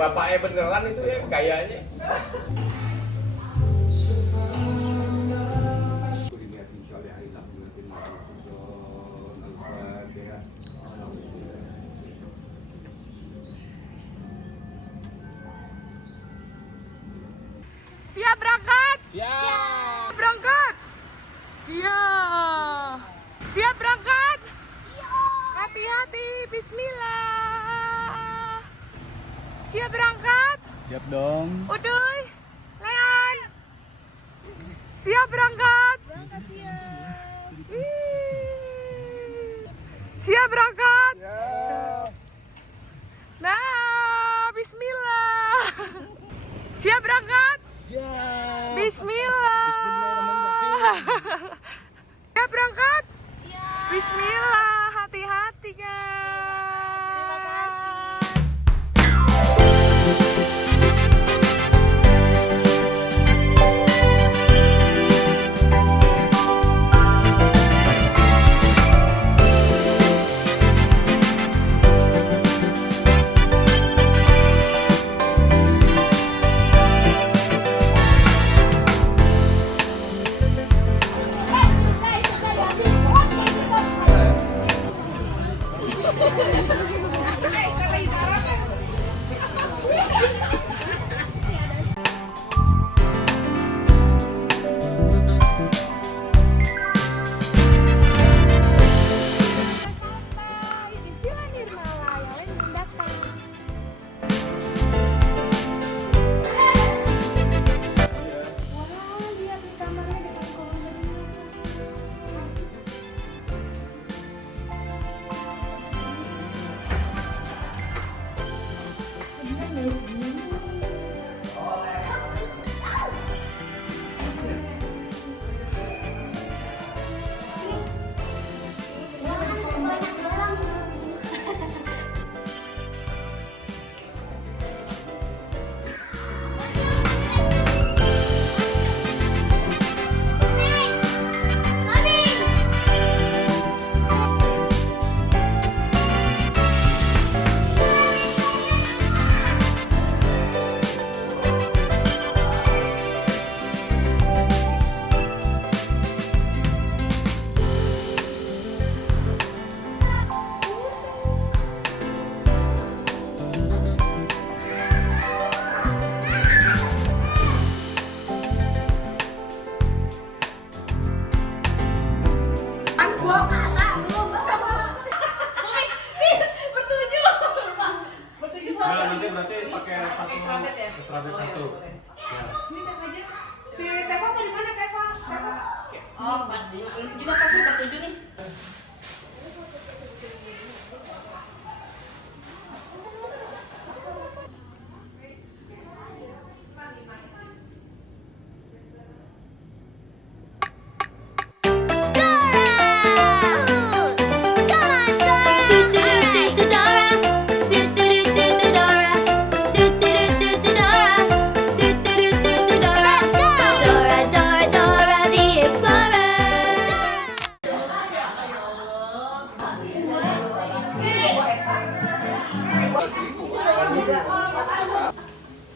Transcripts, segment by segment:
bapaknya beneran itu ya gayanya. Siap berangkat? Siap. Berangkat? Siap. Siap berangkat? Hati-hati, bismillah. Siap berangkat? Siap dong. Uduy, Leon. Siap berangkat? Siap berangkat? Nah, bismillah. Siap berangkat? Siap. Bismillah. Siap berangkat? Bismillah, hati-hati guys. Berarti pakai satu serabet satu. Ini siapa aja? Si Keva dari mana Keva? Oh, 47 apa 47 nih?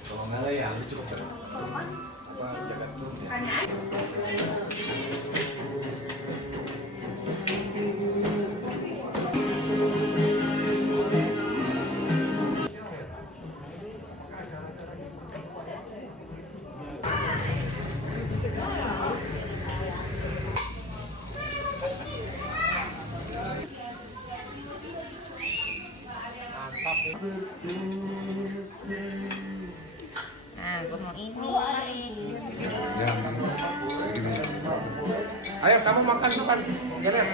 Kalau nggak ya, cukup. Nah, gue mau ini. Ayo kamu makan. Jalan.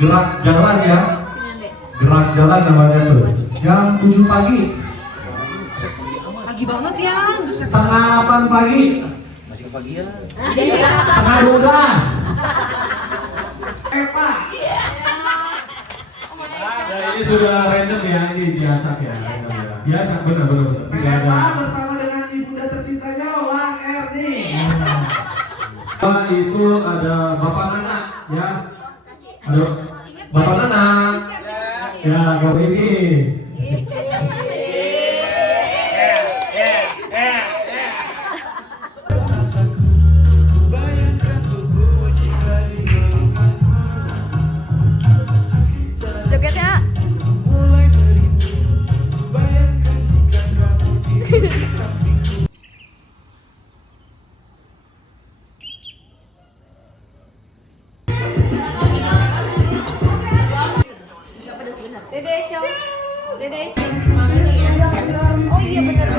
gerak jalan ya. Gerak jalan namanya tuh. Jam 7 pagi. Pagi banget ya. Setengah 8 pagi. Masih kepagian. Setengah 12. Pak. Ya, ini sudah random ya, ini diacak ya. Biasa, benar. Tidak ada. Bersama dengan ibunda tercintanya Wang Erni. Itu ada Bapak Nana ya. Ada Bapak Nana. Ya, kalau ini. Jogetnya. Dede Ecel. Dede Ecel. Oh iya benar.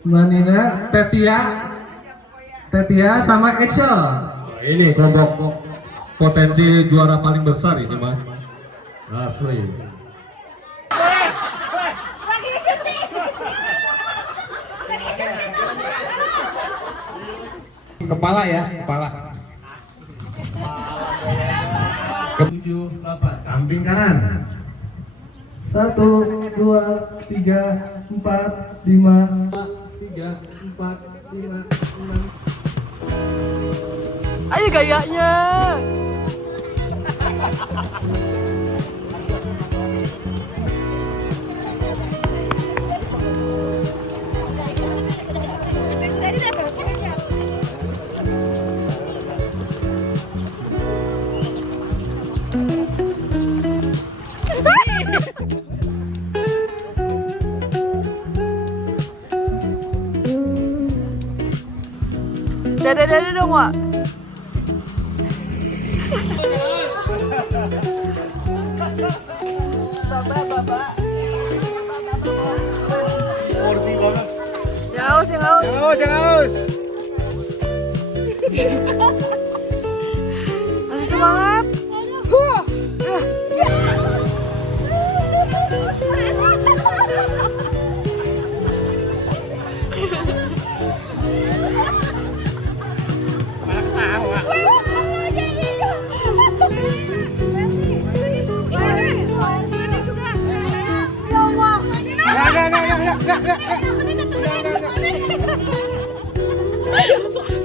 Mbak Nina, Tetia sama Excel. Ini kelompok potensi juara paling besar ini mah. Asli. Kepala ya, kepala. 7, 8. Samping kanan. 1, 2, 3, 4, 5. 3, 4, 5, 6. Ayo gayanya. Dada dong, Wak. Baba. Sporty banget. Jangan haus. Masih semangat.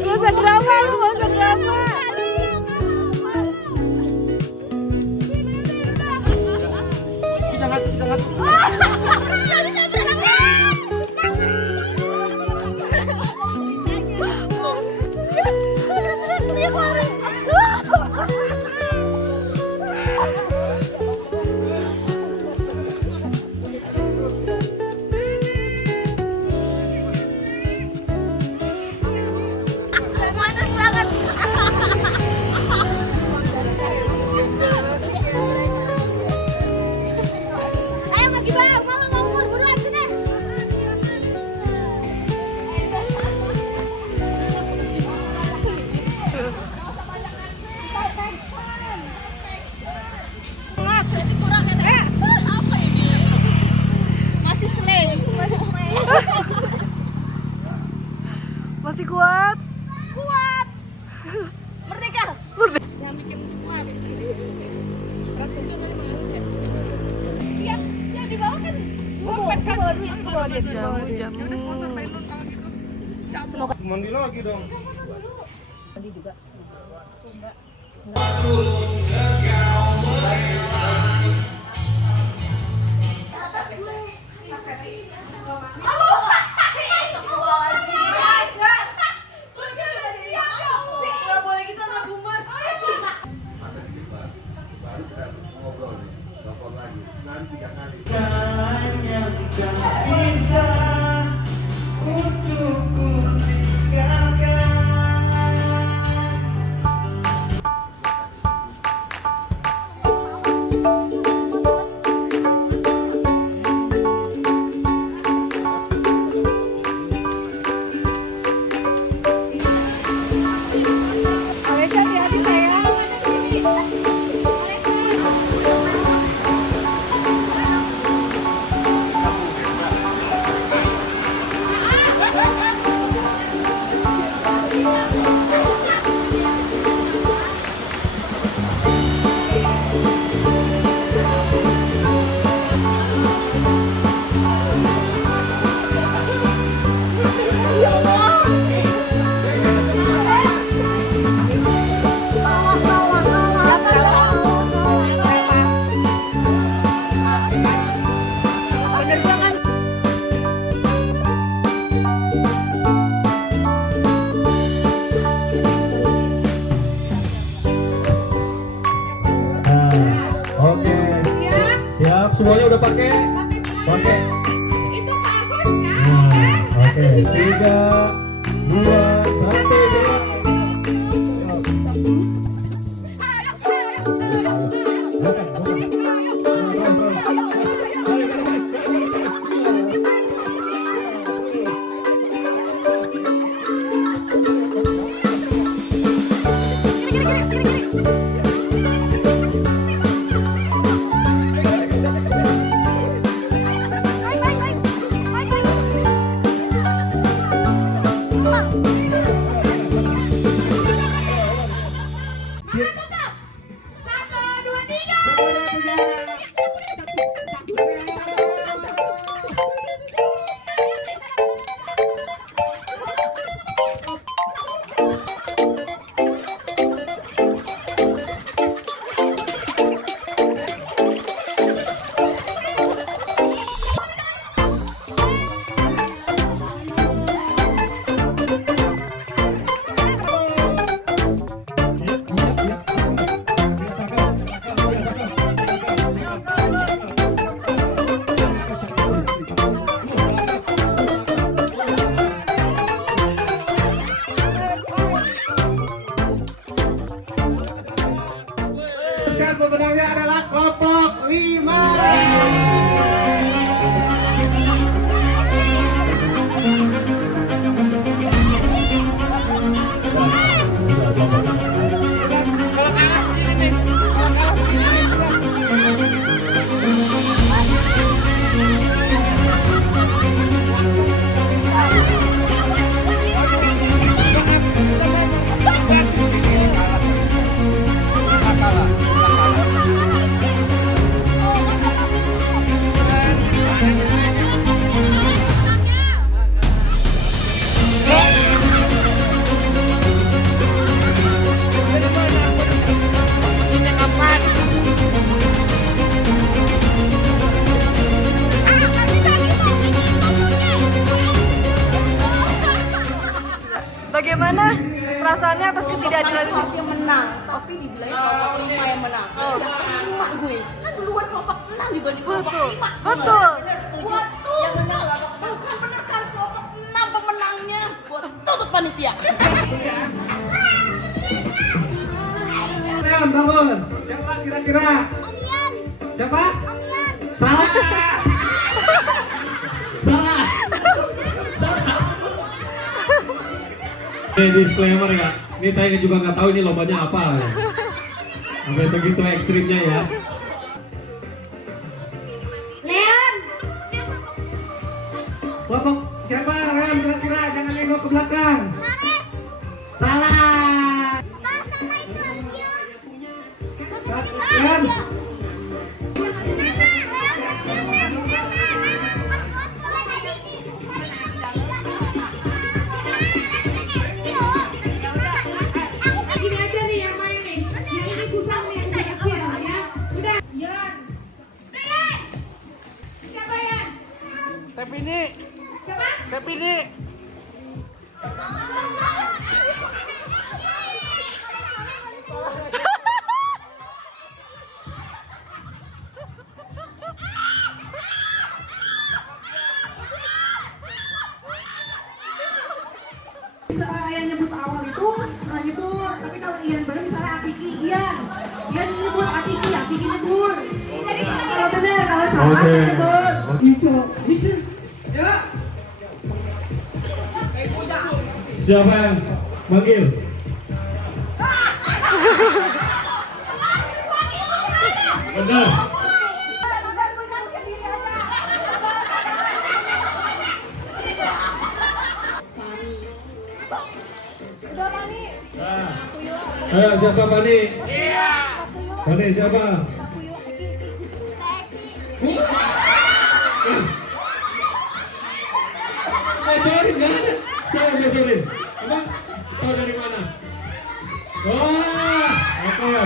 Gak usah drama. Masih kuat. Merdeka. Yang bikin kuat. Berat kunjung kali mengarut ya. Iya, yang di bawah kan. Jamu. Ada sponsor penun kalau gitu. Mandi lagi dong. Mandi juga. udah pakai? Pakai. Itu bagus kan? Nah, oke. 3, 2, 1, jalan. Pemenangnya adalah kelompok 5. Bagaimana perasaannya atas ketidakadilan ini? Yang menang, tapi dibilangnya kelompok 5 yang menang. Oh. Yang terima gue. Kan duluan kelompok 6 dibanding kelompok Betul, 5. betul. Betul. Yang menang bukan benar kan kelompok 6 pemenangnya. Buat tutup panitia. Leon, bangun. Siapa kira-kira? Siapa? Salah. Salah. Ini disclaimer ya. Ini saya juga nggak tahu ini lombanya apa. Ya. Sampai segitu ekstrimnya ya. Leon, Kelompok siapa? Leon kira-kira jangan nengok ke belakang. Salah. Leon. gini aja nih yang main nih. Yang ini susah nih, yang kecil ya. Udah. Yan. Siapa Yan? Tapi ini. Yang nyebut awal itu nyebur, tapi kalau Ian benar misalnya Atiki, Ian nyebur Atiki, Atiki nyebur. Kalau benar, kalau salah Oke. nyebur. Hijau. Ya. Siapa yang manggil? Benar. Ayo siapa Pani? Iya. Pani siapa? Bocorin nggak ada. Saya yang bocorin. Emang tahu dari mana? Wah, oke.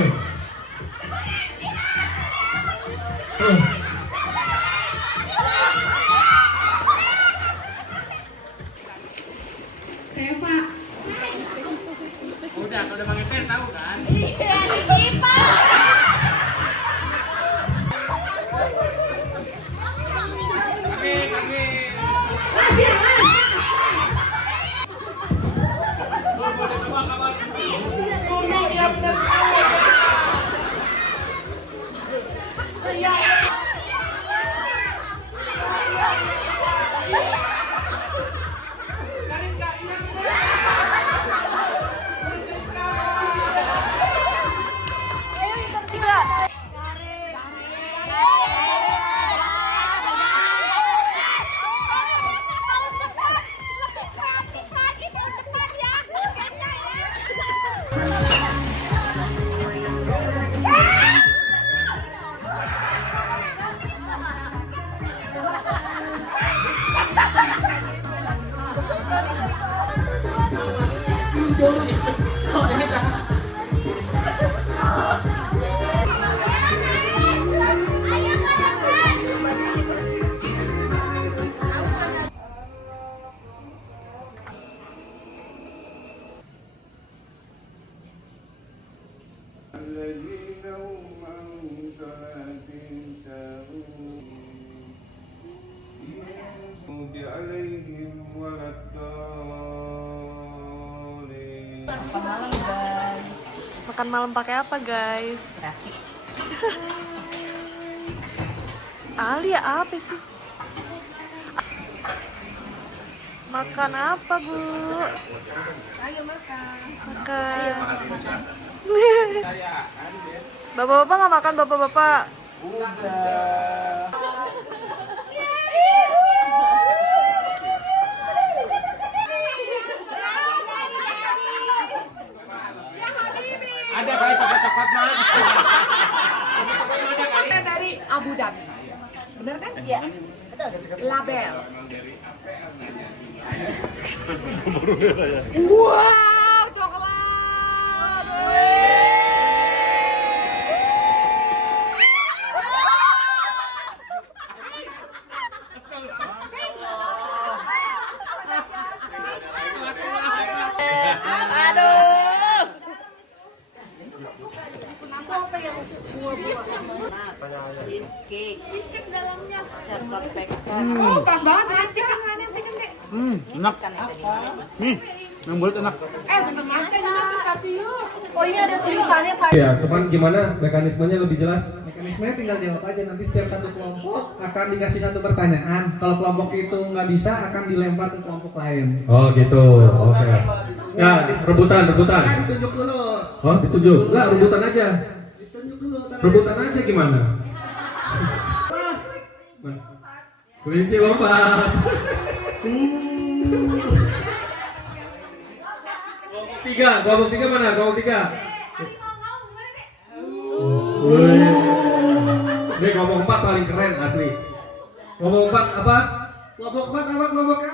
Eva. Udah, kalau udah pakai pen tahu kan? Iya, si Cipa. الذين هم عن صلاتهم ساهون المغضوب عليهم ولا الضالين. Makan malam pakai apa, guys? Ali, apa sih? Makan apa, Bu? Ayo makan. Makan. Bapak-bapak nggak makan, bapak-bapak? Ada kali coklat mah. Dari Abu Dhabi. Bener kan? Iya. Label. Wow, coklat. Cheesecake dalamnya. Oh, pas banget nanti kan nanti kan dek. Enak. Yang bulat enak. Bener makan nanti tapi yuk. Oh ini ada tulisannya saya. Ya, cuman gimana mekanismenya lebih jelas? Mekanismenya tinggal jawab aja, nanti setiap satu kelompok akan dikasih satu pertanyaan. Kalau kelompok itu nggak bisa akan dilempar ke kelompok lain. Oh gitu, oke. Ya, rebutan. Nah, ditunjuk dulu. Oh, ditunjuk. Enggak, rebutan aja. Ditunjuk dulu. Rebutan aja gimana? Kelinci lompat. Kelompok tiga mana? Kelompok tiga. Ini kelompok 4 paling keren asli. Kelompok 4 apa? Kelompok 4 apa kelompoknya?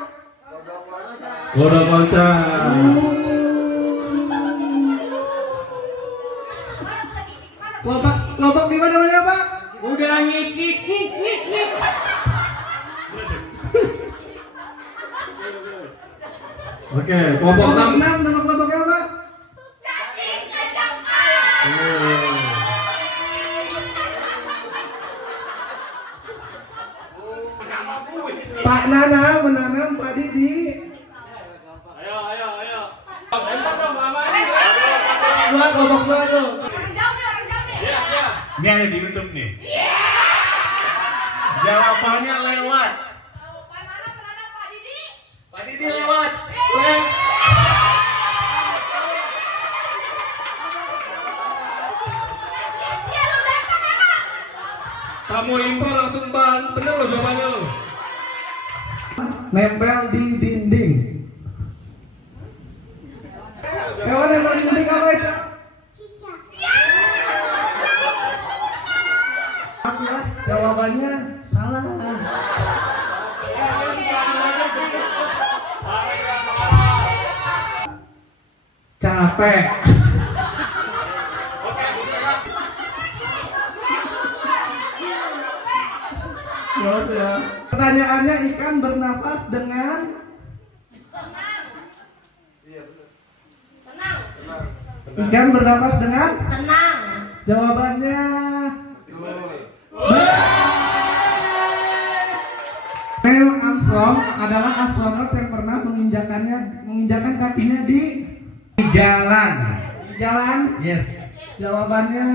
Goda panca. Kelompok di mana Pak? Udah ngikik. Oke, kelompok 6. Nama kelompoknya apa? Pak Nana menanam padi di kelompok 2 tuh. Ini ada di YouTube nih. Jawabannya lewat. Pak Didi lewat. Kamu impor langsung ban. Bener loh jawabannya lo. Nempel di dinding. Hewan nempel di dinding apa itu? Ya, jawabannya salah. Capek. Ya. Pertanyaannya, ikan bernafas dengan ikan bernafas dengan Tenang. jawabannya Neil Armstrong adalah astronot yang pernah menginjakan kakinya di jalan. Di jalan? Yes. Jawabannya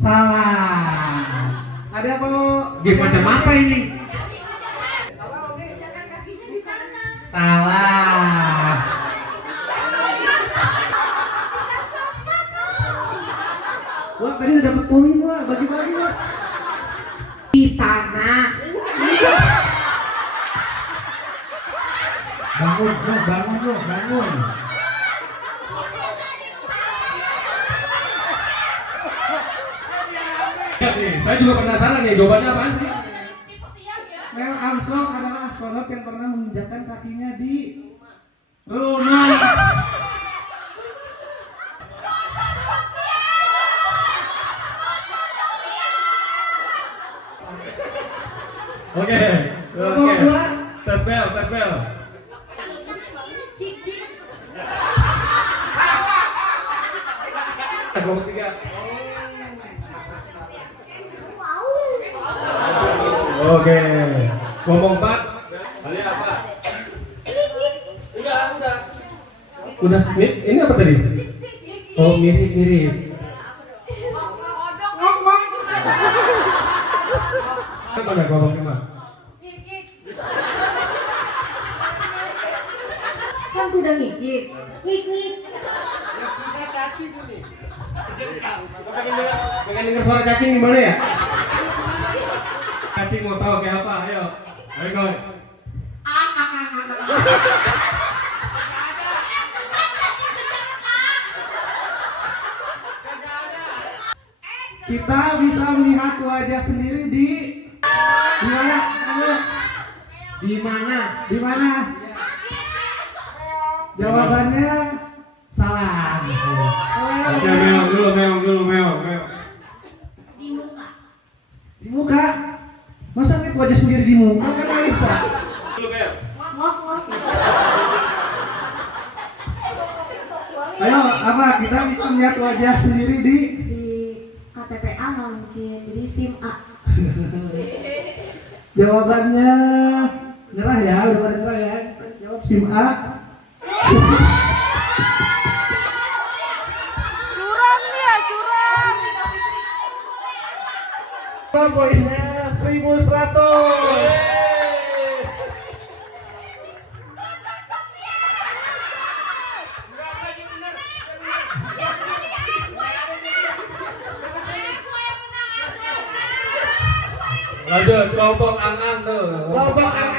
salah. Ada apa? Game macam apa ini? Salah. Wah, tadi udah dapet poin, wah. Bagi-bagi, wah. Di tanah. Bangun. Saya juga penasaran nih jawabannya apaan sih? Neil Armstrong adalah astronot yang pernah menginjakkan kakinya di Rumah. Oke. Kelompok dua. Tes bel, tes bel. Kelompok tiga. Oke. Kelompok empat. Kali apa? Udah. Ini apa tadi? Oh, mirip-mirip. Mana kelompok lima? Kan kuda ngikik. Ngik-ngik. Pengen denger suara cacing gimana ya? Cacing mau tahu kayak apa? Ayo. Ayo, Goy. Kita bisa melihat wajah sendiri di mana? Di mana? Di mana? Jawabannya salah. Oke, meong dulu. Di muka. Masa lihat wajah sendiri di muka kan nggak bisa? Dulu, meong. Ayo, apa? Kita bisa melihat wajah sendiri di KTPA nggak mungkin, jadi SIM A. jawabannya nyerah ya, udah pada nyerah ya. Jawab SIM A. Curang dia, curang. Poinnya 1100. Lanjut, kelompok angan tuh. Kelompok ang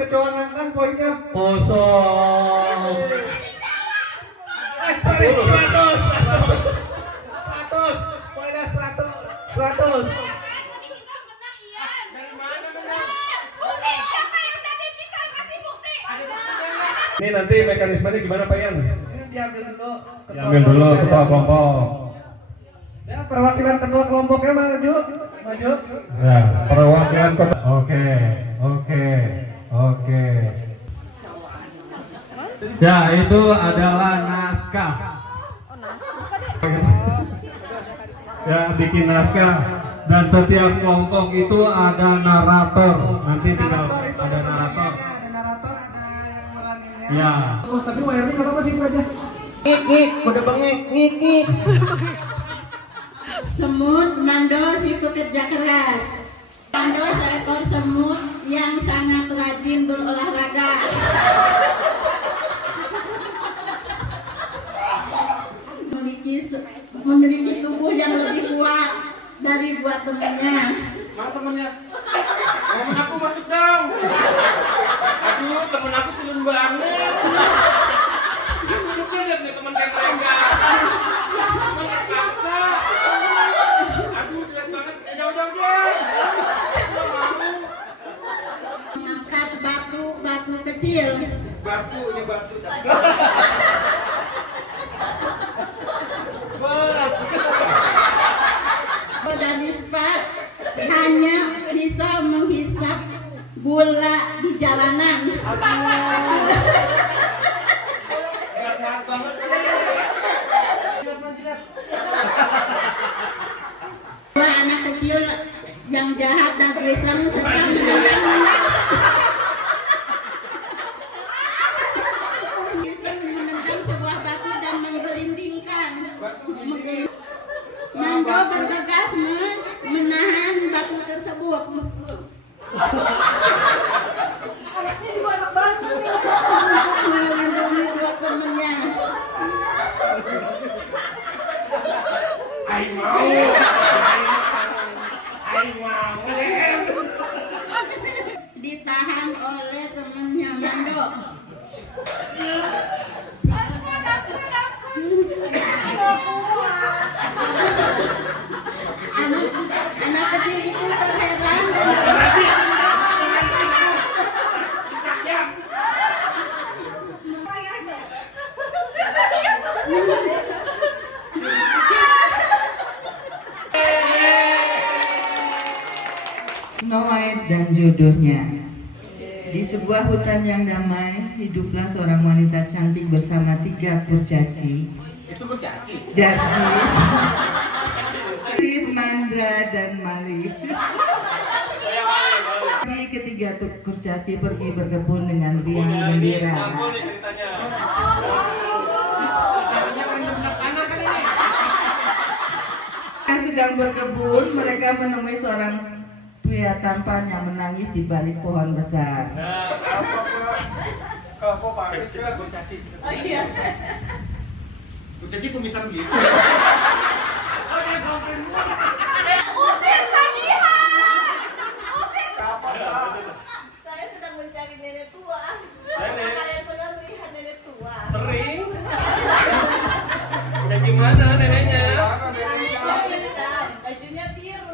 kecoa kan poinnya kosong. 100. Poinnya 100. Ini nanti mekanismenya gimana Pak Yan? Ini diambil dulu. Diambil dulu ketua kelompok. Ya, perwakilan kedua kelompoknya maju. Ya, perwakilan ketua. Oke. Ya, itu adalah naskah. Ya, bikin naskah. Dan setiap kelompok itu ada narator. Nanti tinggal ada narator. Ada narator, ada yang meraninnya. Ya. Oh, tapi WR-nya nggak apa-apa sih itu aja. Udah bengek, ngik. Semut Mando si pekerja keras. Mando seekor semut yang sangat rajin berolahraga. Memiliki tubuh yang lebih kuat dari buat temannya. Mana temennya? Temen aku masuk dong. Aduh, temen aku culun banget. Aku bisa lihat nih temen kayak mereka. Temen perkasa. Aduh, lihat banget. Jauh-jauh deh. Aku mau. Mengangkat batu kecil. Batu, ini batu. Dan Ispat hanya bisa menghisap gula di jalanan. Gak sehat banget sih. Dua anak kecil yang jahat dan gersang sedang menendang sebuah batu dan menggelindingkan. Mando bergegas menahan batu tersebut. Anaknya juga anak bandel nih. Melindungi dua temannya. Aing mau. Ditahan oleh temannya Mando. Anak kecil itu terheran dan Snow White dan jodohnya. Di sebuah hutan yang damai, hiduplah seorang wanita cantik bersama 3 kurcaci. Itu kurcaci. Jarji, Sri, Mandra, dan Mali. Ketiga kurcaci pergi berkebun dengan riang gembira. Sedang berkebun, mereka menemui seorang pria tampan yang menangis di balik pohon besar. Kok panik kita kurcaci? Oh iya. Kurcaci kumisan gitu. Usir Sajihan! Usir! Saya sedang mencari nenek tua. Apakah kalian pernah melihat nenek tua? Sering. Ya gimana neneknya? Bajunya biru.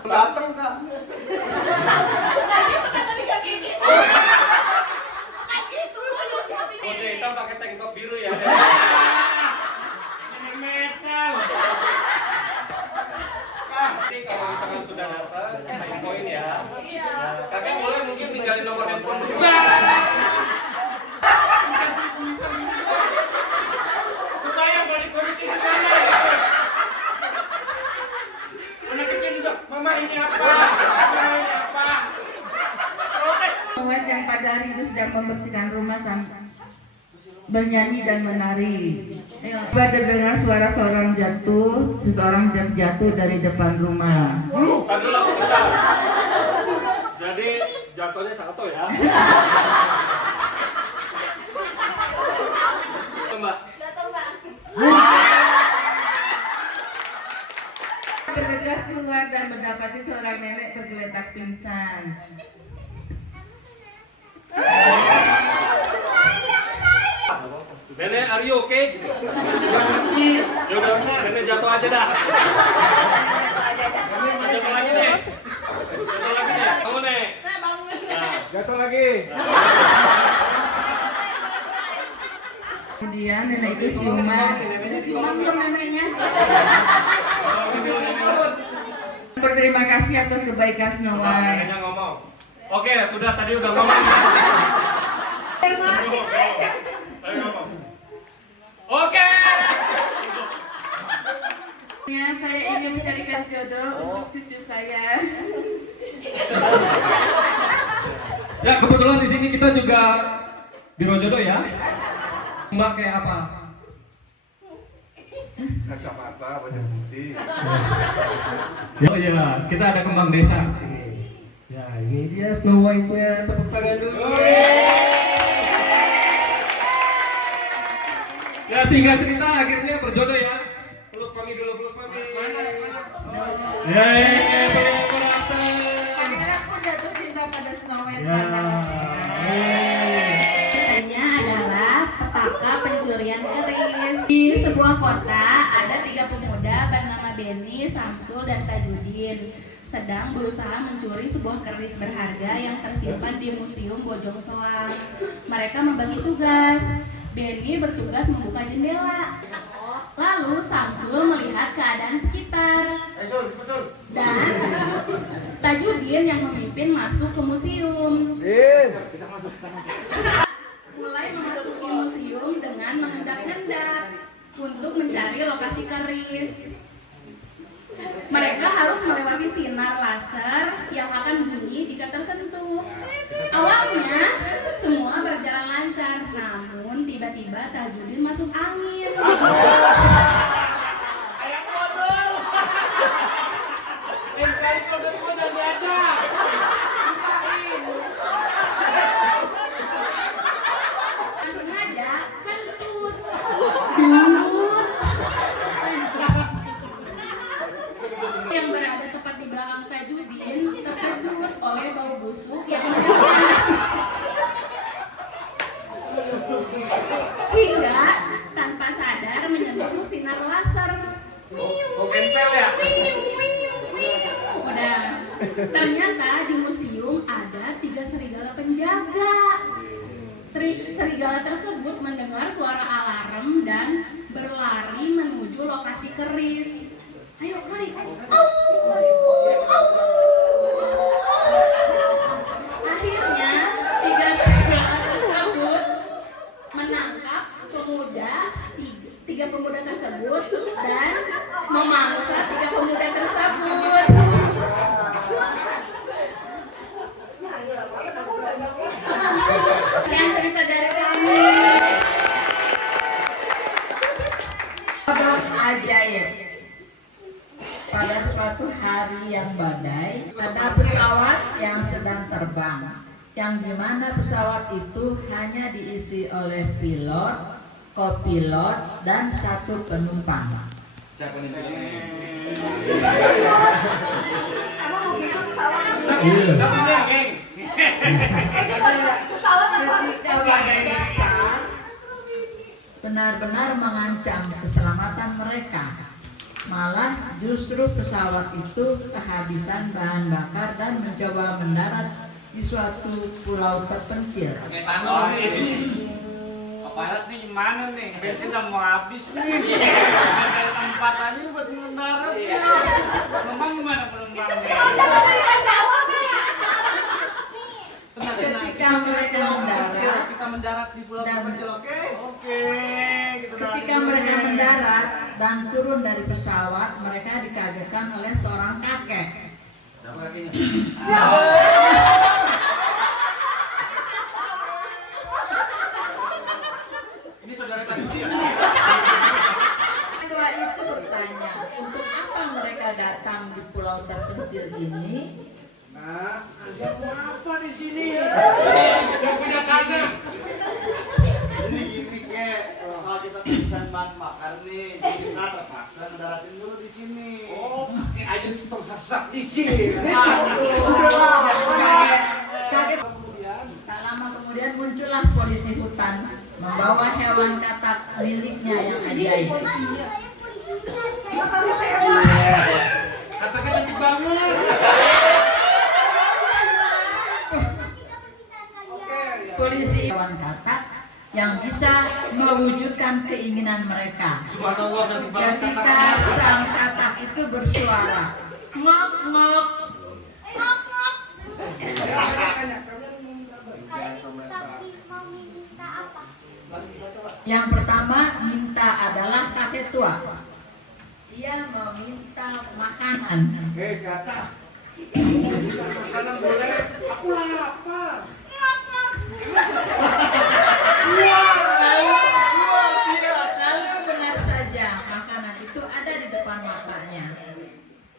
Dateng kak. Oke, kita pakai tank top biru ya. Ini metal. Nanti kalau misalkan sudah datang, kita infoin ya. Kakek boleh mungkin tinggalin nomor handphone dulu. Kebayang kalau di komik ini mana? Anak kecil juga, mama ini apa? Mama ini apa? Snow White yang pada hari itu sedang membersihkan rumah sambil bernyanyi dan menari. Tiba terdengar suara seseorang jatuh dari depan rumah. Tadi langsung bentar. Jadi jatuhnya satu ya. Mbak. Bergegas keluar dan mendapati seorang nenek tergeletak pingsan. Nenek, are you okay? Gitu. Ya udah, nenek jatuh aja dah. Jatuh lagi nih. Jatuh lagi nih. Bangun nih. Nah. Jatuh lagi. Kemudian nenek itu siuman. Siuman belum neneknya. Berterima kasih atas kebaikan Snow White. Neneknya ngomong. Oke, sudah tadi udah ngomong. Ayo ngomong. Oke. Saya ingin mencarikan jodoh untuk cucu saya. Ya kebetulan di sini kita juga biro jodoh ya. Mbak kayak apa? Kacamata banyak putih. Oh iya, kita ada kembang desa di sini. Ya ini dia Snow White-nya, tepuk tangan dulu. Ya singkat cerita akhirnya berjodoh ya. Peluk pami dulu, peluk pami. Mana? Ya, peluk berantem. Akhirnya aku jatuh cinta pada Snow White. Ya. Ceritanya adalah petaka pencurian keris. Di sebuah kota ada 3 pemuda bernama Benny, Samsul, dan Tajudin sedang berusaha mencuri sebuah keris berharga yang tersimpan di Museum Bojong Soang. Mereka membagi tugas. Benny bertugas membuka jendela. Lalu Samsul melihat keadaan sekitar. Dan Tajudin yang memimpin masuk ke museum. Mulai memasuki museum dengan mengendap-endap untuk mencari lokasi keris. Mereka harus melewati sinar laser yang akan bunyi jika tersentuh. Awalnya semua berjalan lancar, namun tiba-tiba Tajudin masuk angin. Ayak kodol. Lain kali kodol semua jangan diajak. Bisain. Tak sengaja kentut. Yang berada tepat di belakang Tajudin terkejut oleh bau busuk yang hingga tanpa sadar menyentuh sinar laser. Kempel ya? Udah. Ternyata di museum ada 3 serigala penjaga. Serigala tersebut mendengar suara alarm merem dan berlari menuju lokasi keris. Ayo, mari. Akhirnya, 3 serigala tersebut menangkap tiga pemuda tersebut dan memangsa 3 pemuda tersebut. Yang cerita dari kami. Kabar ajaib. Pada suatu hari yang badai, ada pesawat yang sedang terbang, yang dimana pesawat itu hanya diisi oleh pilot, kopilot, dan 1 penumpang. Siapa nih? Iya. Ketika badai besar benar-benar mengancam keselamatan mereka, malah justru pesawat itu kehabisan bahan bakar dan mencoba mendarat di suatu pulau terpencil. Pilot nih gimana nih? Bensin udah mau habis nih. Ada tempat aja buat mendarat ya. Memang gimana penumpangnya? Ketika mereka mendarat, Kita mendarat di pulau terpencil, oke? Oke. ketika mereka mendarat dan turun dari pesawat, mereka dikagetkan oleh seorang kakek. Dapat kakinya. Ini saudara tadi ya? Tua itu bertanya, untuk apa mereka datang di pulau terpencil ini? Nah, kalian mau apa di sini? Yang punya kandang. Jadi gini kek, soal kita kehabisan bahan bakar nih, jadi kita terpaksa mendaratin dulu di sini. Oh, pakai aja tersesat di sini. Kaget. Tak lama kemudian muncullah polisi hutan membawa hewan katak miliknya yang ajaib. Kata-kata cantik banget. Polisi hewan katak yang bisa mewujudkan keinginan mereka. Subhanallah, cantik banget Ketika sang katak itu bersuara, ngok ngok. Yang pertama minta adalah kakek tua. Ia meminta makanan. Hei kata, makanan boleh? Aku lapar. Lalu benar saja makanan itu ada di depan matanya.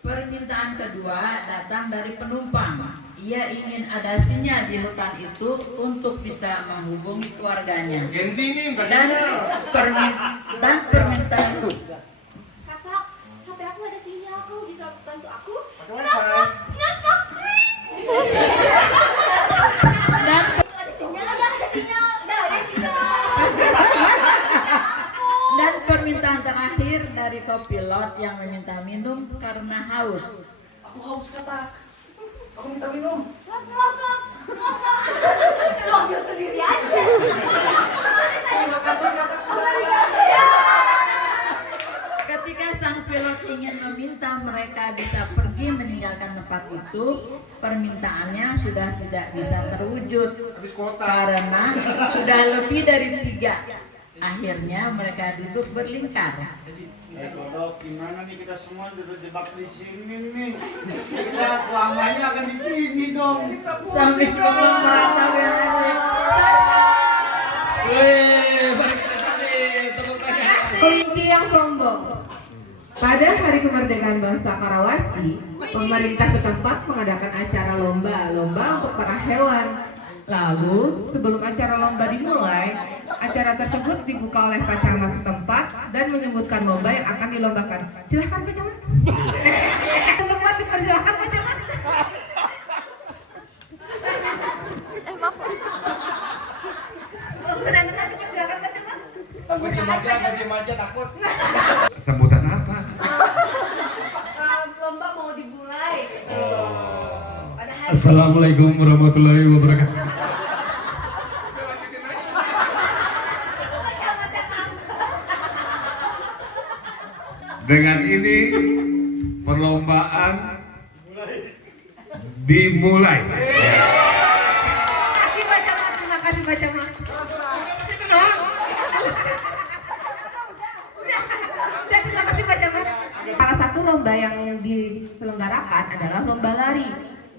Permintaan kedua datang dari penumpang. Ia ingin ada sinyal di hutan itu untuk bisa menghubungi keluarganya. Genzi ini bukan Dan permintaan Kakak, HP aku ada sinyal, kamu bisa bantu aku? pakai wifi. dan Ada sinyal aja, ada sinyal. Dah, ada sinyal. Dan permintaan terakhir dari kopilot yang meminta minum karena haus. Aku haus kata. Aku minta minum. Lu ambil sendiri aja. Ketika sang pilot ingin meminta mereka bisa pergi meninggalkan tempat itu, permintaannya sudah tidak bisa terwujud Habis kuota. karena sudah lebih dari 3. Akhirnya mereka duduk berlingkar. Kodok, gimana nih kita semua udah terjebak di sini nih? Kita selamanya akan di sini dong. Kita Sambil pusing dong. belum merata Kelinci yang sombong. Pada Hari Kemerdekaan Bangsa Karawaci, pemerintah setempat mengadakan acara lomba untuk para hewan. Lalu, sebelum acara lomba dimulai, acara tersebut dibuka oleh Pak Camat setempat dan menyebutkan lomba yang akan dilombakan. Silahkan Pak Camat. Setempat dipersilahkan Pak Camat. Setempat dipersilahkan Pak Camat. Gue diem aja takut. Sambutan apa? Lomba mau dimulai. Pada hari Assalamualaikum warahmatullahi wabarakatuh. Dengan ini perlombaan dimulai. Terima kasih Pak Camat. Itu doang. Udah, terima kasih Pak Camat. Salah satu lomba yang diselenggarakan adalah lomba lari.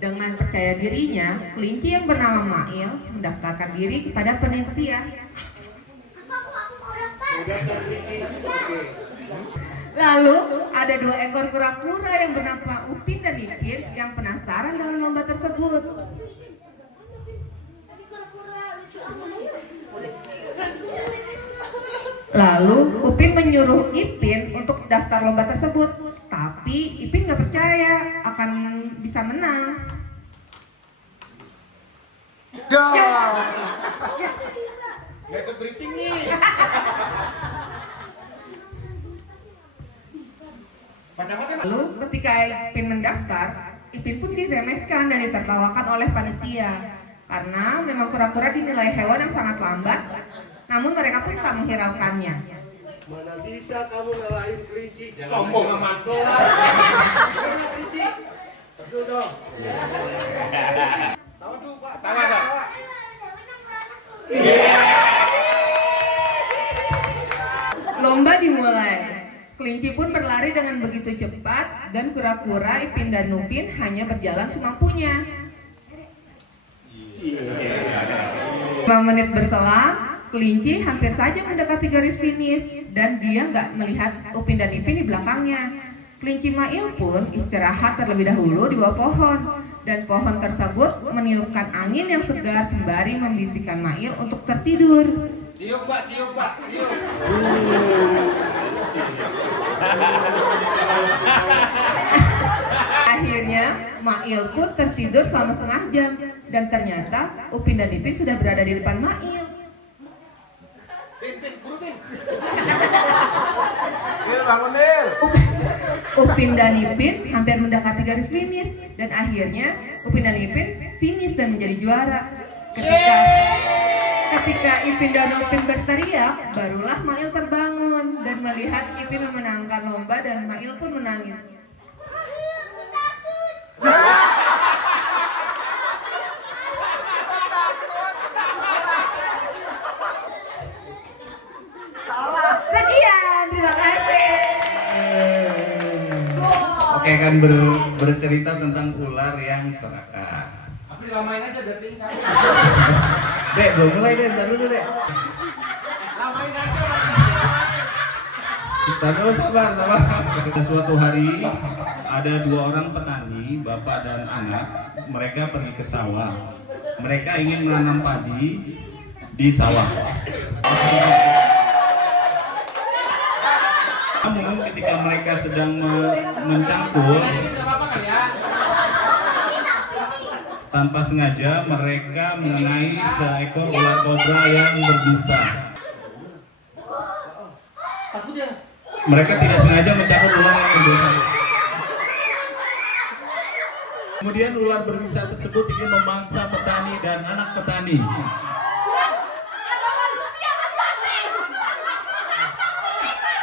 Dengan percaya dirinya, kelinci yang bernama Mail mendaftarkan diri kepada panitia. Lalu ada 2 ekor kura-kura yang bernama Upin dan Ipin yang penasaran dengan lomba tersebut. Lalu Upin menyuruh Ipin untuk daftar lomba tersebut, tapi Ipin nggak percaya akan bisa menang. Gak ikut briefing nih. Lalu ketika Ipin mendaftar, Ipin pun diremehkan dan ditertawakan oleh panitia karena memang kura-kura dinilai hewan yang sangat lambat, namun mereka pun tak menghiraukannya. Mana bisa kamu ngalahin kelinci? Sombong amat lo lah. Kelinci. Betul dong. Tawa dulu Pak. Tawa. Lomba dimulai. Kelinci pun berlari dengan begitu cepat dan kura-kura Ipin dan Upin hanya berjalan semampunya. 5 menit berselang, kelinci hampir saja mendekati garis finish dan dia nggak melihat Upin dan Ipin di belakangnya. Kelinci Mail pun istirahat terlebih dahulu di bawah pohon dan pohon tersebut meniupkan angin yang segar sembari membisikkan Mail untuk tertidur. Tiup Pak. Akhirnya Mail pun tertidur selama setengah jam dan ternyata Upin dan Ipin sudah berada di depan Mail. Upin dan Ipin hampir mendekati garis finish dan akhirnya Upin dan Ipin finish dan menjadi juara. Ketika Ipin dan Upin berteriak, barulah Mail terbangun dan melihat Ipin memenangkan lomba dan Mail pun menangis. Sekian, terima kasih. Oke, kan bercerita tentang ular yang serakah. Tapi lamain aja biar tinggal. Dek, belum mulai deh, ntar dulu dek. Lamain aja. Ntar dulu, sabar. Suatu hari ada 2 orang petani, bapak dan anak. Mereka pergi ke sawah. Mereka ingin menanam padi di sawah. Namun ketika mereka sedang mencangkul, tanpa sengaja mereka mengenai seekor ular kobra yang berbisa. Mereka tidak sengaja mencangkul ular yang berbisa. Kemudian ular berbisa tersebut ingin memangsa petani dan anak petani.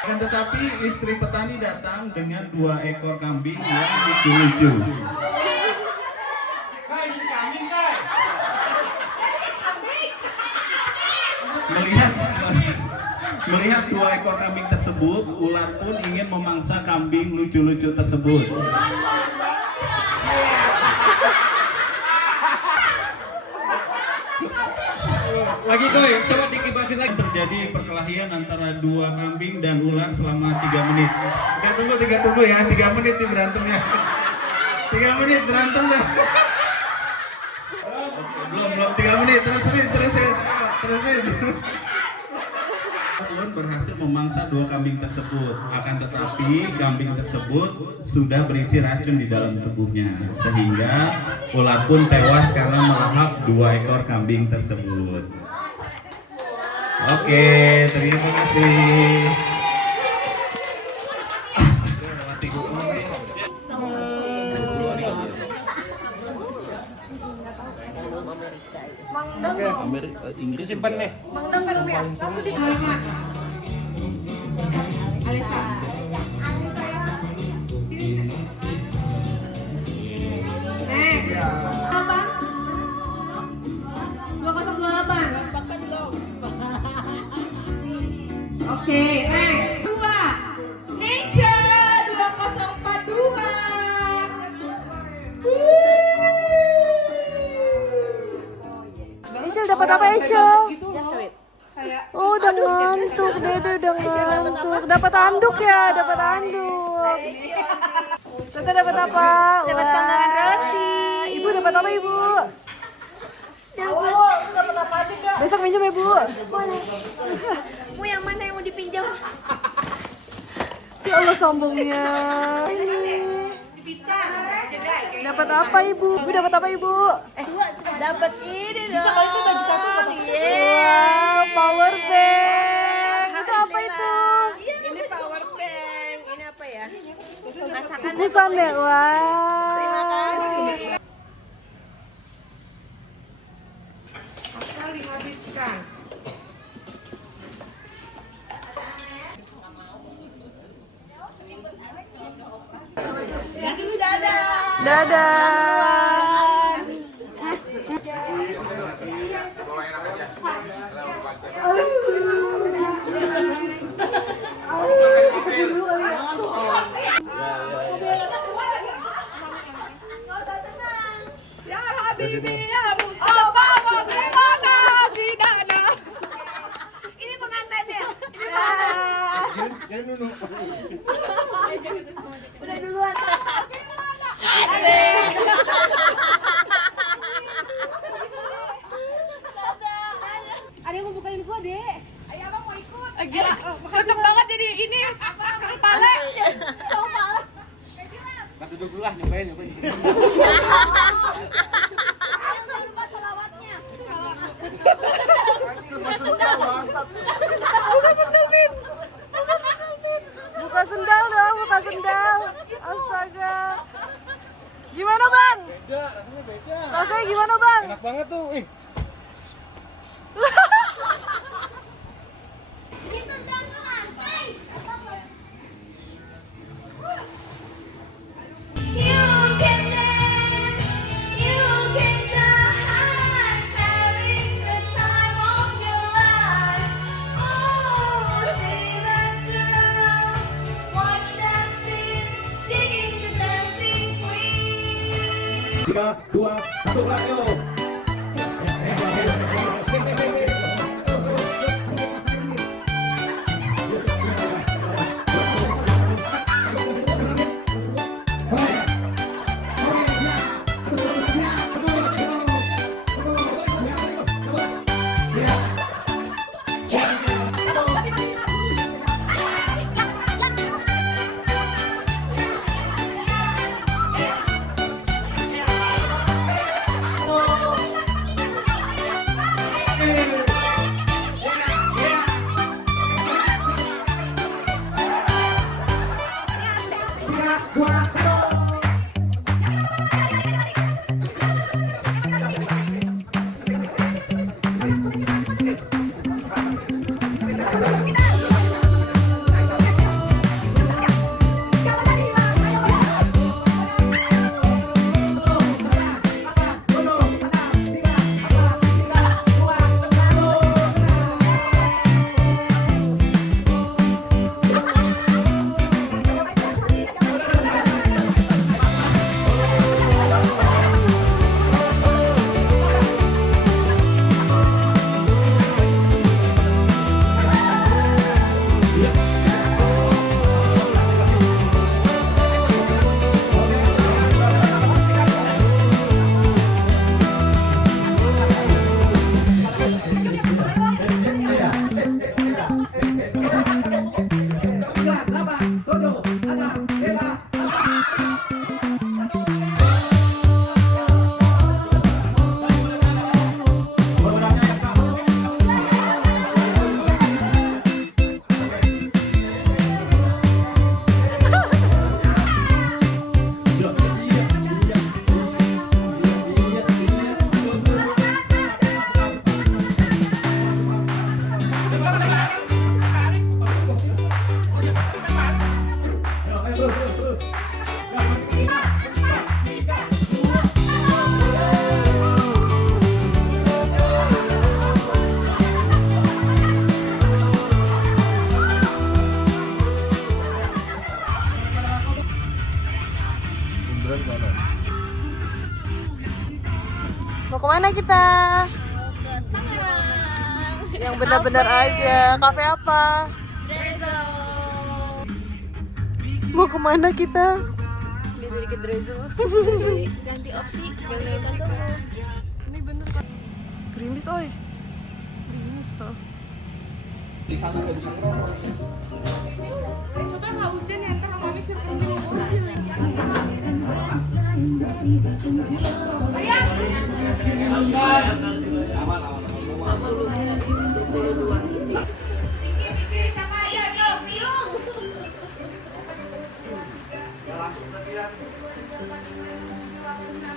Akan tetapi istri petani datang dengan 2 ekor kambing yang lucu-lucu. Melihat 2 ekor kambing tersebut, ular pun ingin memangsa kambing lucu-lucu tersebut. Lagi Koy, coba dikibasin lagi. Terjadi perkelahian antara 2 kambing dan ular selama 3 menit. Tunggu ya, 3 menit nih berantemnya. 3 menit berantemnya. Belum 3 menit, terusin. Pun berhasil memangsa 2 kambing tersebut. Akan tetapi kambing tersebut sudah berisi racun di dalam tubuhnya, sehingga ular pun tewas karena melahap 2 ekor kambing tersebut. Oke, terima kasih. Inggris simpen nih. Mang Dang belum ya? Langsung di Oke, next. 2. Neca 2042. Aisyah dapat apa Aisyah? Oh udah ngantuk, Dede udah ngantuk. Dapat anduk ya, dapat anduk. Tante dapat apa? Dapat tambahan roti. Ibu dapat apa ibu? Dapat apa aja, Kak? Besok minjem ya bu. Mau yang mana yang mau dipinjam? Ya Allah sombongnya. Dapat apa ibu? Ibu dapat apa ibu? Dapat ini dong. Wow, power bank. Itu apa itu? Ini power bank. Ini apa ya? Masakan. Kukusan deh. Wow. Terima kasih. Asal dihabiskan. Dadah. Ya Habibi ya Mustafa wa bimana sidana. Ini pengantinnya. Ini udah duluan. Ada yang mau bukain gua, Dek. Ayo abang mau ikut. Gila, cocok banget jadi ini. Kepala. Duduk dulu lah, nyobain. Buka sendal dong, buka sendal. Astaga. Gimana bang? Beda, rasanya beda. Rasanya gimana bang? Enak banget tuh. Tiga, dua, satu, ayo. kemana kita? Yang benar-benar aja. Kafe apa? Mau kemana kita? Dikit Drezo. Ganti opsi. Ini bener Pak. Gerimis oi. Gerimis toh. Coba nggak hujan ya, ntar mami suruh kesini.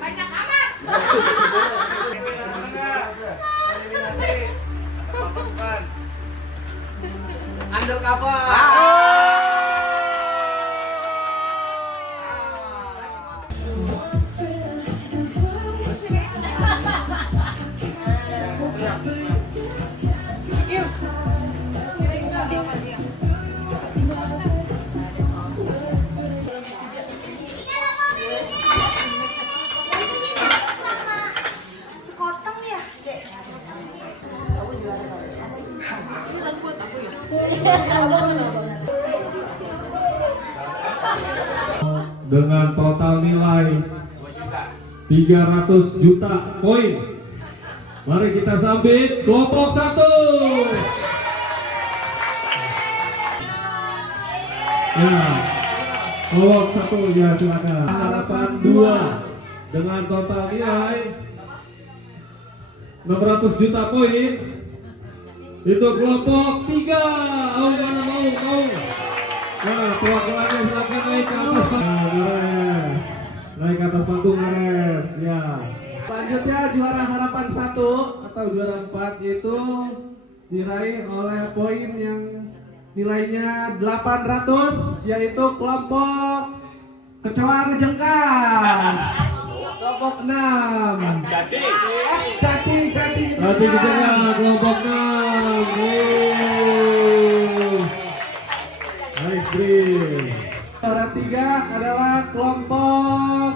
Banyak amat. Undercover. Sekoteng ya, Dek. Dengan total nilai 300 juta poin. Mari kita sambut kelompok 1. Ya, kelompok 1 ya silakan. Harapan 2 dengan total nilai 600 juta poin. Itu kelompok 3. Mana mau. Nah, perwakilannya silakan naik ke atas panggung. Naik ke atas panggung, Ares. Ya. Selanjutnya juara harapan 1 atau juara 4 itu diraih oleh poin yang nilainya 800, yaitu kelompok kecoa ngejengkang. Kelompok 6. Caci Ngejengkang kelompok 6. Nice dream. Juara 3 adalah kelompok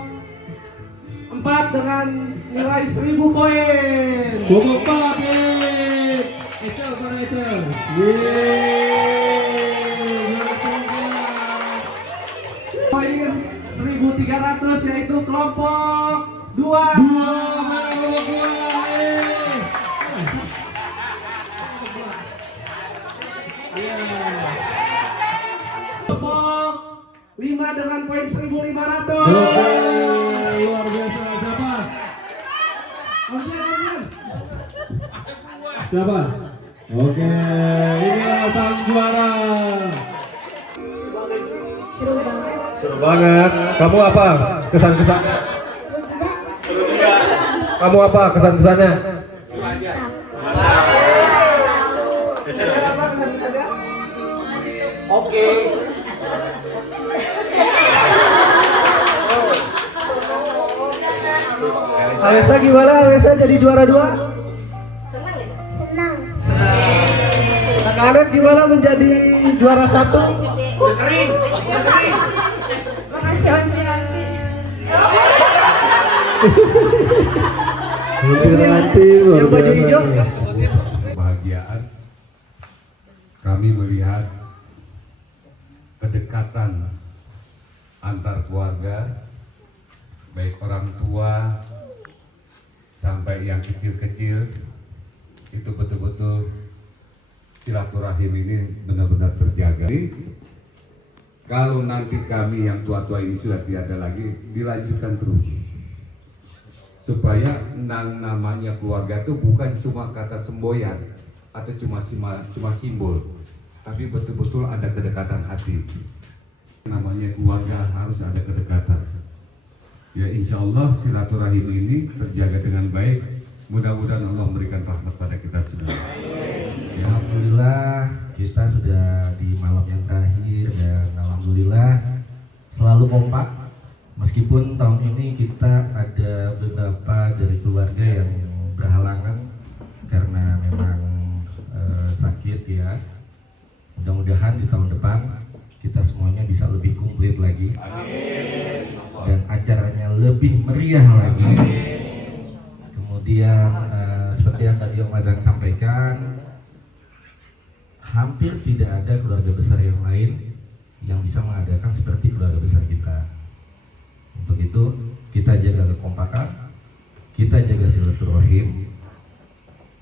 4 dengan nilai 1000 poin. Kelompok 4. Ecel para Ecel. Poin 1300 yaitu kelompok 2. Kelompok 5 dengan poin 1500. Luar biasa. Siapa? Siapa? Oke, inilah sang juara. Seru banget. Kamu apa kesan-kesan? Kamu apa kesan-kesannya? Oke. Alesa gimana? Alesa jadi juara 2? Senang. Kak Anet gimana menjadi juara 1? Sering. Makasih anti-anti. Yang baju hijau. Kebahagiaan kami melihat kedekatan antar keluarga, baik orang tua sampai yang kecil-kecil, itu betul-betul silaturahim ini benar-benar terjaga. Kalau nanti kami yang tua-tua ini sudah tiada lagi, dilanjutkan terus supaya namanya keluarga itu bukan cuma kata semboyan atau cuma simbol, tapi betul-betul ada kedekatan hati. Namanya keluarga harus ada kedekatan. Ya, insya Allah silaturahim ini terjaga dengan baik. Mudah-mudahan Allah memberikan rahmat pada kita semua. Ya, alhamdulillah kita sudah di malam yang terakhir dan alhamdulillah selalu kompak. Meskipun tahun ini kita ada beberapa dari keluarga yang berhalangan karena memang sakit ya. Mudah-mudahan di tahun depan kita semuanya bisa lebih komplit lagi. Amin. Dan acaranya lebih meriah lagi. Amin. Kemudian seperti yang tadi Om Adang sampaikan, hampir tidak ada keluarga besar yang lain yang bisa mengadakan seperti keluarga besar kita. Untuk itu kita jaga kekompakan, kita jaga silaturahim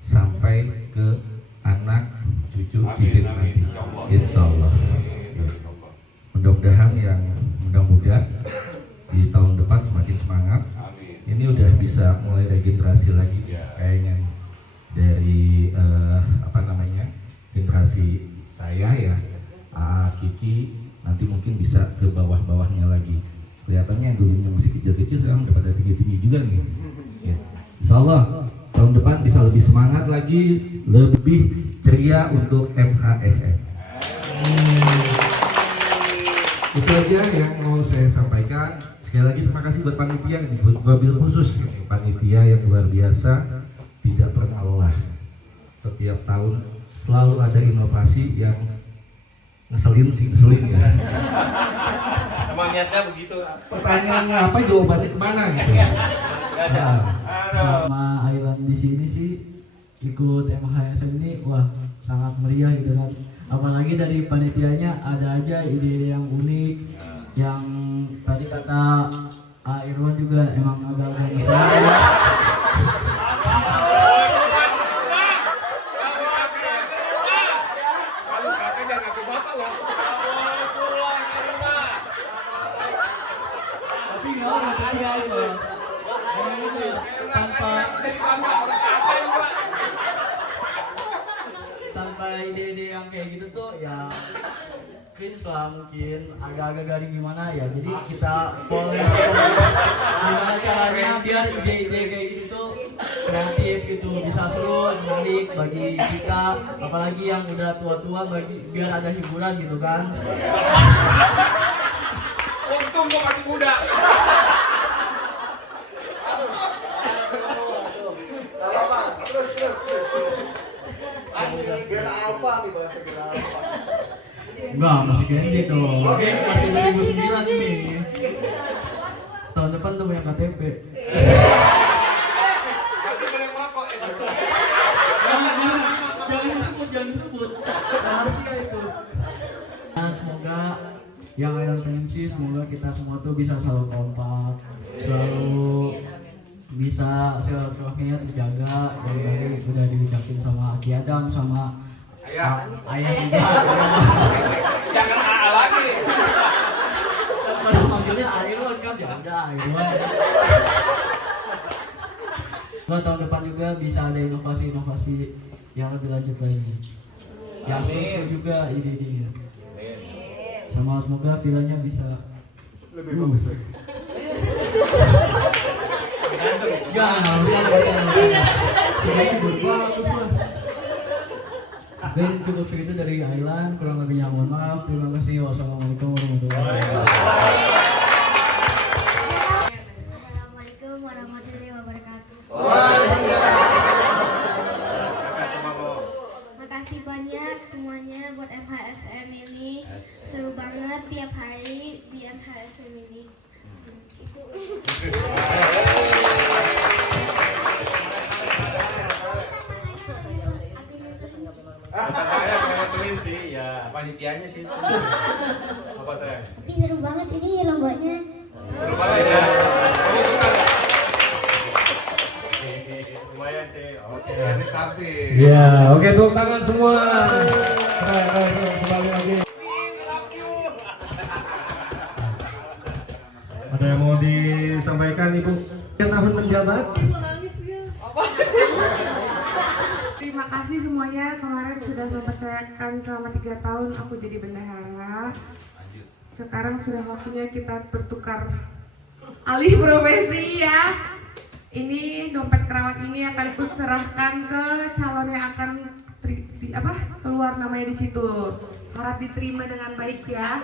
sampai ke anak, cucu, cicit nanti, insya Allah. Mudah-mudahan yang mudah-mudahan di tahun depan semakin semangat. Ini udah bisa mulai regenerasi lagi kayaknya nih. Dari generasi saya ya, Kiki, nanti mungkin bisa ke bawah-bawahnya lagi. Kelihatannya yang dulunya masih kecil-kecil sekarang udah pada tinggi-tinggi juga nih. Ya. Insya Allah tahun depan bisa lebih semangat lagi, lebih ceria untuk MHSM. Itu aja yang mau saya sampaikan. Sekali lagi terima kasih buat panitia, wabil khusus panitia yang luar biasa, tidak pernah lelah. Setiap tahun selalu ada inovasi yang ngeselin ya. Emang niatnya begitu. Pertanyaannya apa, jawabannya kemana gitu. Sama Ailan di sini sih ikut MHSM ini wah sangat meriah gitu kan. Apalagi dari panitianya ada aja ide yang unik, yang tadi kata Irwan juga emang agak-agak misalnya. Tapi nggak percaya tanpa ide-ide yang kayak gitu tuh ya cringe lah, mungkin agak-agak garing gimana ya. Jadi kita poles gimana caranya biar ide-ide kayak gitu tuh kreatif gitu, bisa seru, menarik bagi kita, apalagi yang udah tua-tua, bagi biar ada hiburan gitu kan. Untung gua masih muda. Kira apa nih bahasa kira apa? Enggak, masih Gen Z dong. Masih 2009 nih. Tahun depan tuh yang KTP. Jangan sebut. Rahasia itu. Nah, semoga yang ada pensi, semoga kita semua tuh bisa selalu kompak, selalu bisa silaturahminya terjaga. Dari udah diucapin sama Aki Adam sama ayah juga. Jangan AA lagi. Pada manggilnya Irwan kan, ya udah Irwan. Semoga tahun depan juga bisa ada inovasi-inovasi yang lebih lanjut lagi. Yang seru juga ide-idenya. Sama semoga villanya bisa lebih bagus lagi. Ya, sebenarnya bagus lah. Mungkin cukup segitu dari Ailan, kurang lebihnya mohon maaf. Terima kasih. Wassalamualaikum warahmatullahi wabarakatuh. Assalamualaikum warahmatullahi wabarakatuh. Makasih banyak semuanya buat MHSM ini. Seru banget tiap hari di MHSM ini. Saya ngeselin sih, ya panitianya sih. Apa saya? Tapi seru banget ini lombanya. Seru banget ya. Lumayan sih. Oke, ini tapi. Ya, oke, tepuk tangan semua. Kembali lagi. Ada yang mau disampaikan Ibu? Tahun menjabat. Terima kasih semuanya, kemarin sudah mempercayakan selama 3 tahun aku jadi bendahara. Sekarang sudah waktunya kita bertukar alih profesi ya. Ini dompet keramat ini akan kuserahkan ke calon yang akan keluar namanya di situ. Harap diterima dengan baik ya.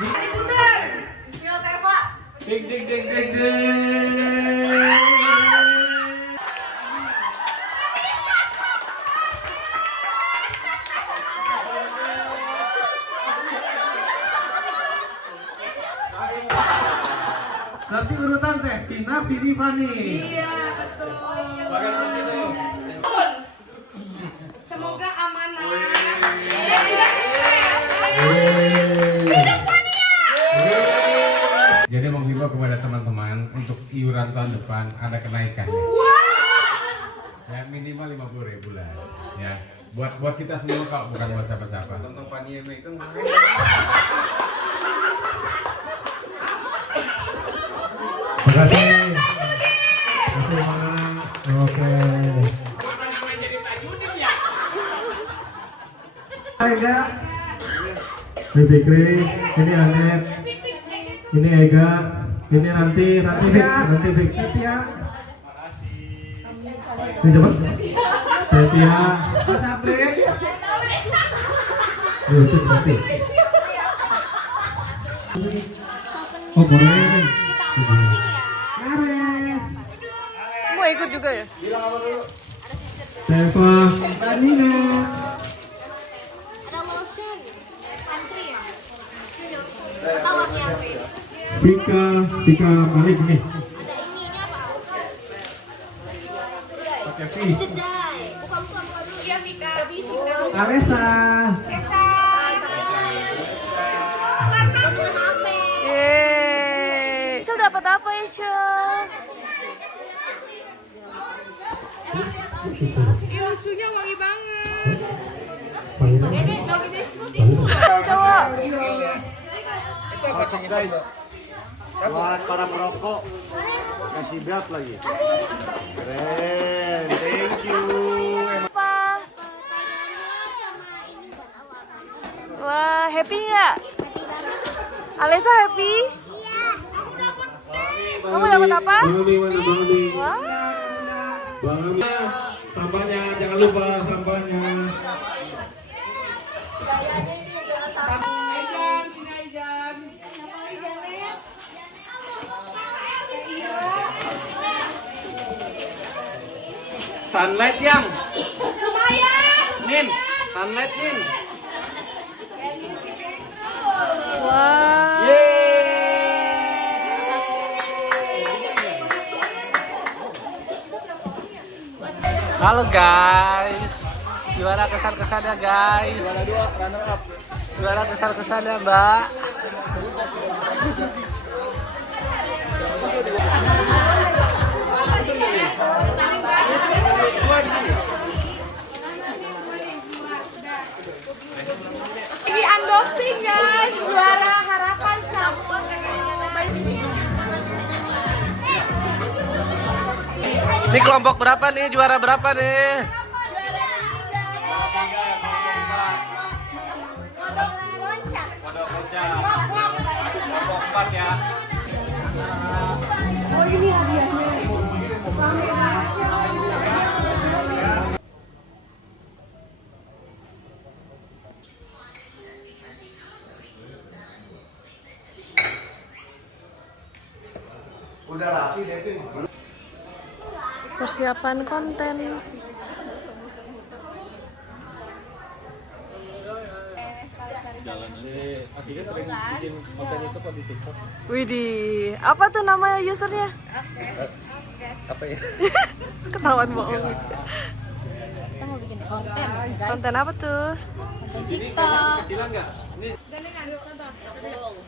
Putar. Bismillah Teva. Ding ding ding ding ding. Berarti urutan teh Vina, Vidi, Fani. Iya, betul. Bagian dari situ yuk. Semoga amanah. Jadi menghimbau kepada teman-teman untuk iuran tahun depan ada kenaikan. Ya minimal 50.000 lah. Ya buat kita semua kok, bukan buat siapa-siapa. Tentang Fani itu Makasih. Makasih Mang. Oke. Ega. Ini Fikri, ini Anet, ini Ega, ini nanti Fik. Ini siapa? Setia. Mas Apri. Itu nanti. Oh, boleh. Mau ikut juga ya? Teva, Nina. Vika balik nih. Pakai V. Alesa. Yeay. Icel dapat apa Icel? Ih, lucunya wangi banget. Cowok. Cocok guys. Buat para perokok. Kasih beat lagi. Keren. Thank you. Apa? Wah, happy nggak? Alesa happy? Kamu dapat apa? Wah. Sampahnya, jangan lupa sampahnya. Sunlight yang. Lumayan. Nin, sunlight Nin. Wah. Halo guys. Gimana kesan-kesannya guys? Juara 2 runner up. Gimana kesan-kesannya Mbak? Ini unboxing guys, juara harapan sampo. Ini kelompok berapa nih? Juara berapa nih? Oh ini hadiahnya. Udah rapi Devin. Persiapan konten. Akhirnya sering bikin konten itu kok di TikTok. Widih, apa tuh namanya usernya? Apa ya? Ketahuan bohong. Kita mau bikin konten. Konten apa tuh? TikTok. Kecilan nggak? Ini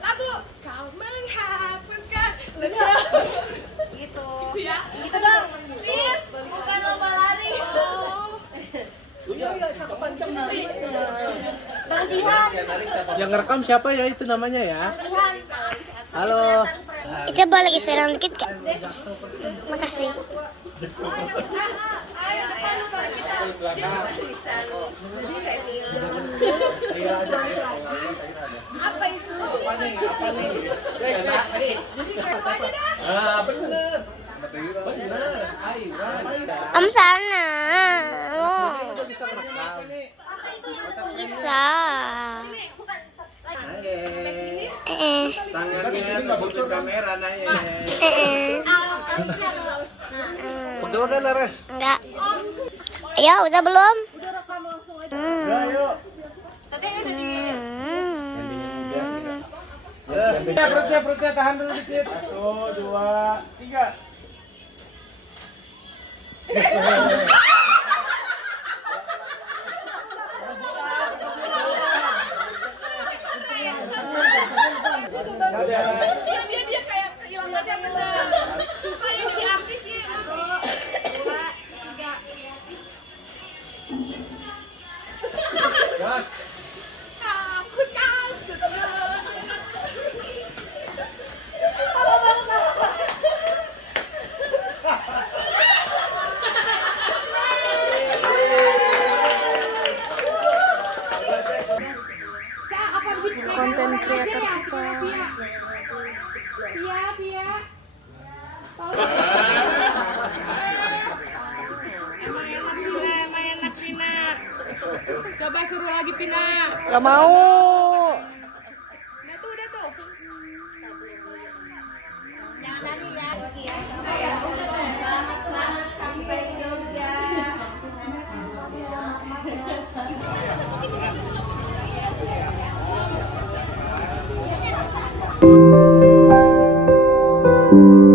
Lagu kau menghapuskan Gitu. ya. Gitu dong. Lin, bukan lomba lari. Bang Jihan. Yang ngerekam siapa ya itu namanya ya? Halo. Coba lagi serang dikit kak. Makasih. Apa itu? Apa nih? Bener. Om sana. Oh. Bisa. Tangannya nggak bocor kamera nanya. Pegel kan Lares? Enggak. Ya udah belum? Udah rekam langsung aja. Ayo. Tadi udah di Perutnya tahan dulu dikit. 1, 2, 3. Dia kayak hilang aja bener. Susah ya jadi artis ya. 1, 2, 3. Aku kangen. Lama banget lama. Konten kreator kita. Pia. Emang enak Pina. Coba suruh lagi Pina. Gak mau. Udah tuh. Jangan lari ya. Selamat sampai Jogja. Thank you.